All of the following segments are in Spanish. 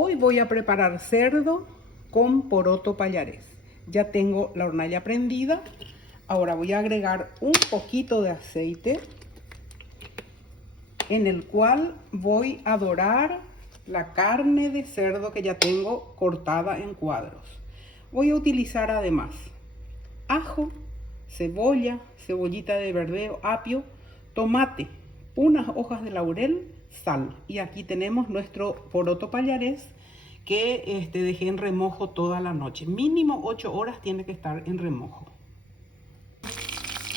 Hoy voy a preparar cerdo con poroto pallarés. Ya tengo la hornalla prendida. Ahora voy a agregar un poquito de aceite en el cual voy a dorar la carne de cerdo que ya tengo cortada en cuadros. Voy a utilizar además ajo, cebolla, cebollita de verdeo, apio, tomate, unas hojas de laurel, sal. Y aquí tenemos nuestro poroto pallarés que dejé en remojo toda la noche. Mínimo 8 horas tiene que estar en remojo.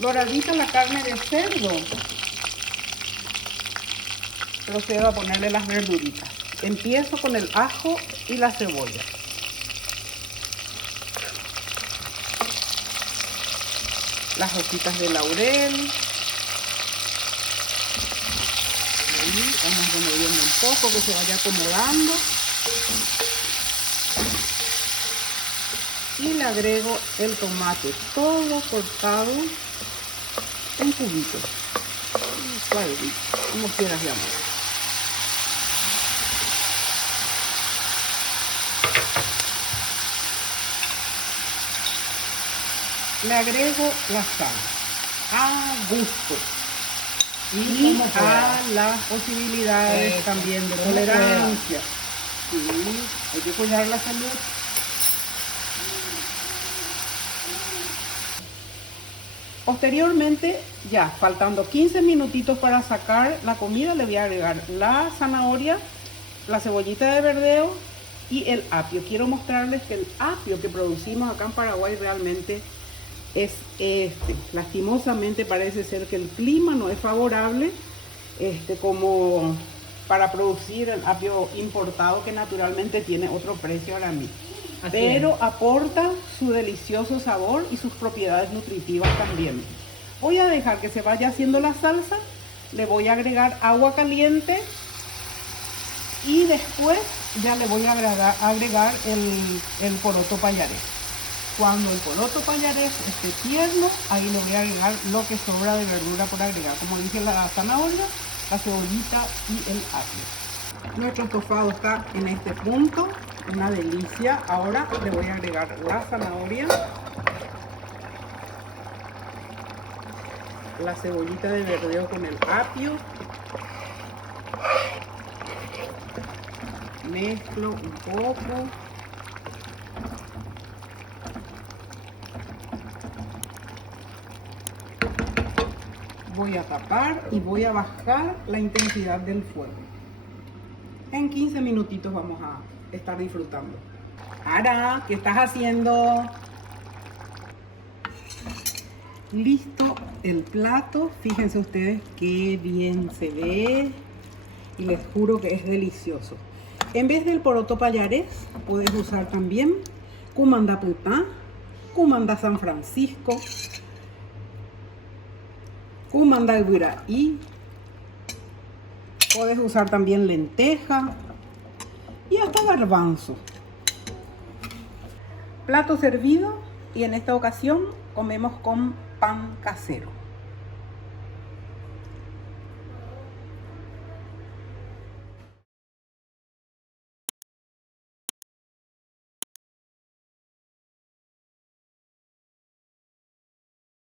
Doradita la carne de cerdo, procedo a ponerle las verduritas. Empiezo con el ajo y la cebolla. Las hojitas de laurel. Ahí vamos removiendo un poco que se vaya acomodando. Y le agrego el tomate todo cortado en cubitos. Suavecito, como quieras llamar. Le agrego la sal a gusto y a las posibilidades también de tolerancia. Sí, hay que cuidar la salud. Posteriormente, ya faltando 15 minutitos para sacar la comida, le voy a agregar la zanahoria, la cebollita de verdeo y el apio. Quiero mostrarles que el apio que producimos acá en Paraguay realmente es lastimosamente parece ser que el clima no es favorable como para producir el apio importado, que naturalmente tiene otro precio ahora mismo. Pero aporta su delicioso sabor y sus propiedades nutritivas también. Voy a dejar que se vaya haciendo la salsa, le voy a agregar agua caliente y después ya le voy a agregar el poroto pallarés. Cuando el poroto pallarés esté tierno, ahí le voy a agregar lo que sobra de verdura por agregar. Como dije, la zanahoria, la cebollita y el apio. Nuestro estofado está en este punto, una delicia. Ahora le voy a agregar la zanahoria, la cebollita de verdeo con el apio. Mezclo un poco. Voy a tapar y voy a bajar la intensidad del fuego. En 15 minutitos vamos a estar disfrutando. Ara, ¿qué estás haciendo? Listo el plato. Fíjense ustedes qué bien se ve. Y les juro que es delicioso. En vez del poroto pallarés, puedes usar también cumanda putá, cumanda San Francisco, cumanda guiraí. Puedes usar también lenteja y hasta garbanzo. Plato servido, y en esta ocasión comemos con pan casero.